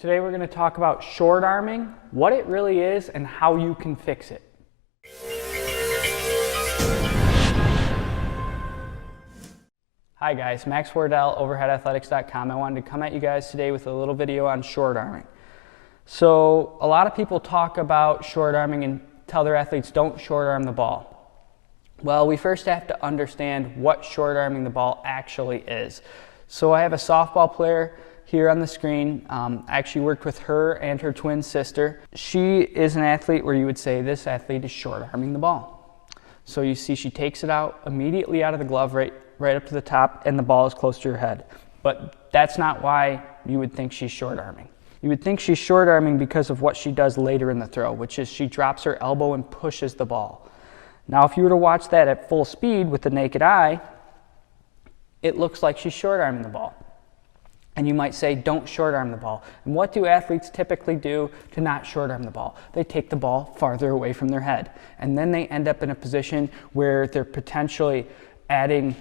Today we're going to talk about short arming, what it really is, and how you can fix it. Hi guys, Max Wardell, overheadathletics.com. I wanted to come at you guys today with a little video on short arming. So a lot of people talk about short arming and tell their athletes don't short arm the ball. Well, we first have to understand what short arming the ball actually is. So I have a softball player here on the screen. I actually worked with her and her twin sister. She is an athlete where you would say this athlete is short arming the ball. So you see she takes it out immediately out of the glove right up to the top, and the ball is close to her head. But that's not why you would think she's short arming. You would think she's short arming because of what she does later in the throw, which is she drops her elbow and pushes the ball. Now if you were to watch that at full speed with the naked eye, it looks like she's short arming the ball. And you might say, don't short arm the ball. And what do athletes typically do to not short arm the ball? They take the ball farther away from their head. And then they end up in a position where they're potentially adding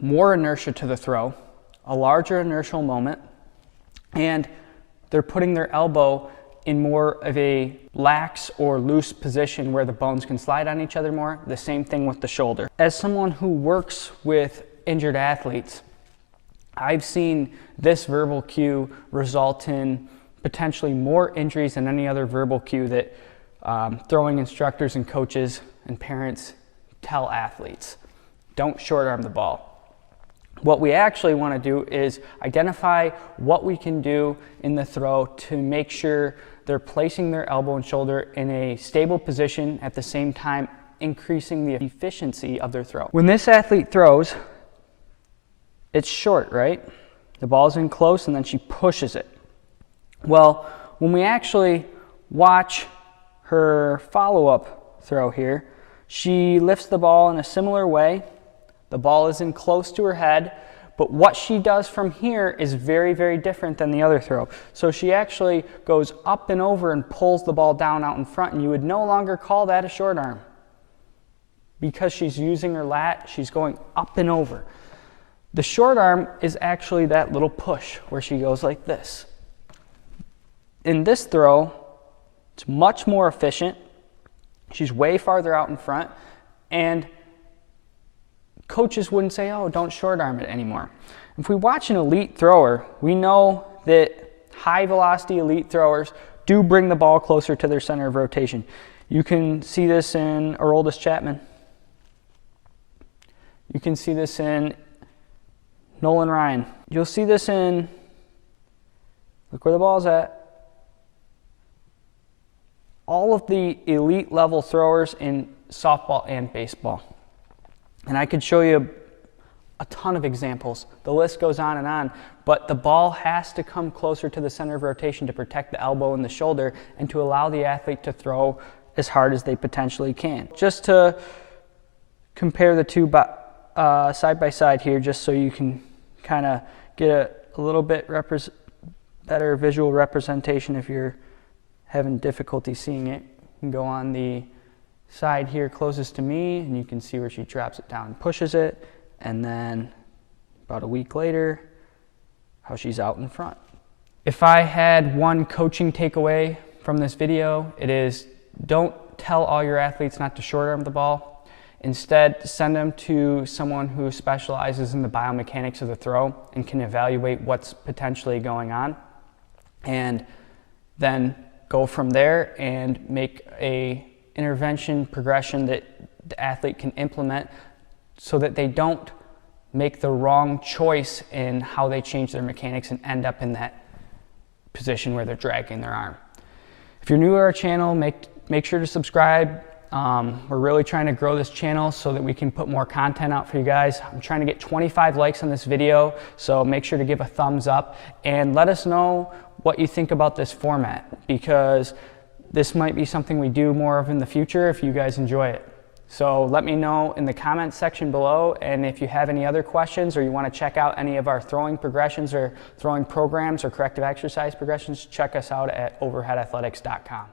more inertia to the throw, a larger inertial moment, and they're putting their elbow in more of a lax or loose position where the bones can slide on each other more. The same thing with the shoulder. As someone who works with injured athletes, I've seen this verbal cue result in potentially more injuries than any other verbal cue that throwing instructors and coaches and parents tell athletes. Don't short arm the ball. What we actually want to do is identify what we can do in the throw to make sure they're placing their elbow and shoulder in a stable position, at the same time increasing the efficiency of their throw. When this athlete throws, it's short, right? The ball's in close and then she pushes it. Well, when we actually watch her follow-up throw here, she lifts the ball in a similar way. The ball is in close to her head, but what she does from here is very, very different than the other throw. So she actually goes up and over and pulls the ball down out in front, and you would no longer call that a short arm. Because she's using her lat, she's going up and over. The short arm is actually that little push where she goes like this. In this throw, it's much more efficient. She's way farther out in front, and coaches wouldn't say, oh, don't short arm it anymore. If we watch an elite thrower, we know that high velocity elite throwers do bring the ball closer to their center of rotation. You can see this in Aroldis Chapman. You can see this in Nolan Ryan. You'll see this in, look where the ball's at, all of the elite level throwers in softball and baseball. And I could show you a ton of examples. The list goes on, but the ball has to come closer to the center of rotation to protect the elbow and the shoulder and to allow the athlete to throw as hard as they potentially can. Just to compare the two side by side here, just so you can kind of get a little bit better visual representation if you're having difficulty seeing it. You can go on the side here closest to me, and you can see where she drops it down and pushes it, and then about a week later, how she's out in front. If I had one coaching takeaway from this video, it is don't tell all your athletes not to short arm the ball. Instead, send them to someone who specializes in the biomechanics of the throw and can evaluate what's potentially going on, and then go from there and make a intervention progression that the athlete can implement so that they don't make the wrong choice in how they change their mechanics and end up in that position where they're dragging their arm. If you're new to our channel, make sure to subscribe. We're really trying to grow this channel so that we can put more content out for you guys. I'm trying to get 25 likes on this video, so make sure to give a thumbs up and let us know what you think about this format, because this might be something we do more of in the future if you guys enjoy it. So let me know in the comments section below, and if you have any other questions or you want to check out any of our throwing progressions or throwing programs or corrective exercise progressions, check us out at overheadathletics.com.